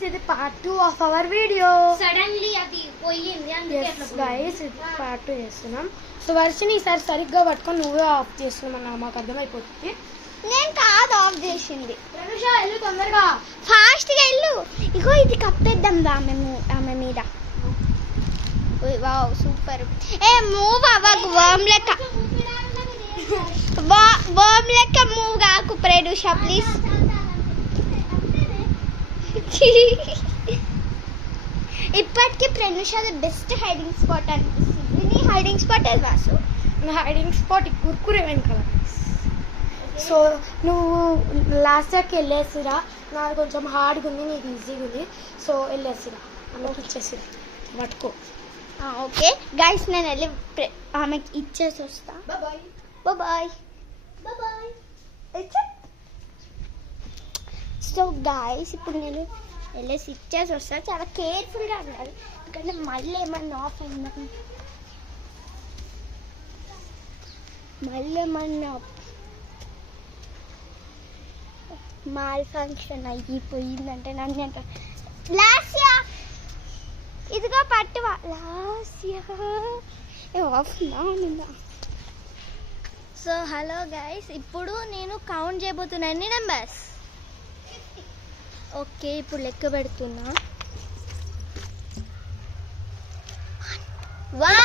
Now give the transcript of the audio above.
Guys ఇది part 2 of our video. Suddenly అది పోయింది అందుకే గైస్ ఇది పార్ట్ 2 చేస్తున్నాం. సో వర్షిని ఈసారి సరిగ్గా పట్టుకొని నువ్వే ఆఫ్ చేస్తున్నామన్నా మాకు అర్థమైపోతుంది. నేను కాదు ఆఫ్ చేసింది. ప్రనుష వెళ్ళు తొందరగా, ఫాస్ట్గా వెళ్ళు. ఇగో ఇది కప్పేద్దాం ఆమె మీద. Wow super. ఏ మూవ్ అవ్వకు, వర్మ్ లెక్క మూవ్ కాకు ప్రనుష ప్లీజ్. ఇప్పటికీ Pranusha the best hiding spot అనిపిస్తుంది. నీ హైడింగ్ స్పాట్ ఏది వాసు? నా హైడింగ్ స్పాట్ కుర్కురే వెనకాల. సో నువ్వు లాస్ట్ ఇయర్కి వెళ్ళేసిరా, నాది కొంచెం హార్డ్గా ఉంది, నీకు ఈజీగా ఉంది. సో వెళ్ళేసిరా, అన్నకి ఇచ్చేసిరా, పట్టుకో. ఓకే గైస్ నేను వెళ్ళి ఆమెకి ఇచ్చేసి వస్తా. Bye bye bye. So guys ఇప్పుడు నేను వెళ్ళేసి ఇచ్చేసి వస్తా. చాలా కేర్ఫుల్గా ఉండాలి, ఎందుకంటే మళ్ళీ ఏమన్నా ఆఫ్ అయిందా, మళ్ళీ ఏమన్నా మాల్ ఫంక్షన్ అయిపోయిందంటే నన్ను అంట లాస్యా ఇదిగో పట్టువా లాస్యా ఆఫ్ ఉందా. సో హలో గైస్, ఇప్పుడు నేను కౌంట్ చేయబోతున్నాను ఎన్ని నెంబర్స్. ఓకే ఇప్పుడు లెక్క పెడుతున్నా. 1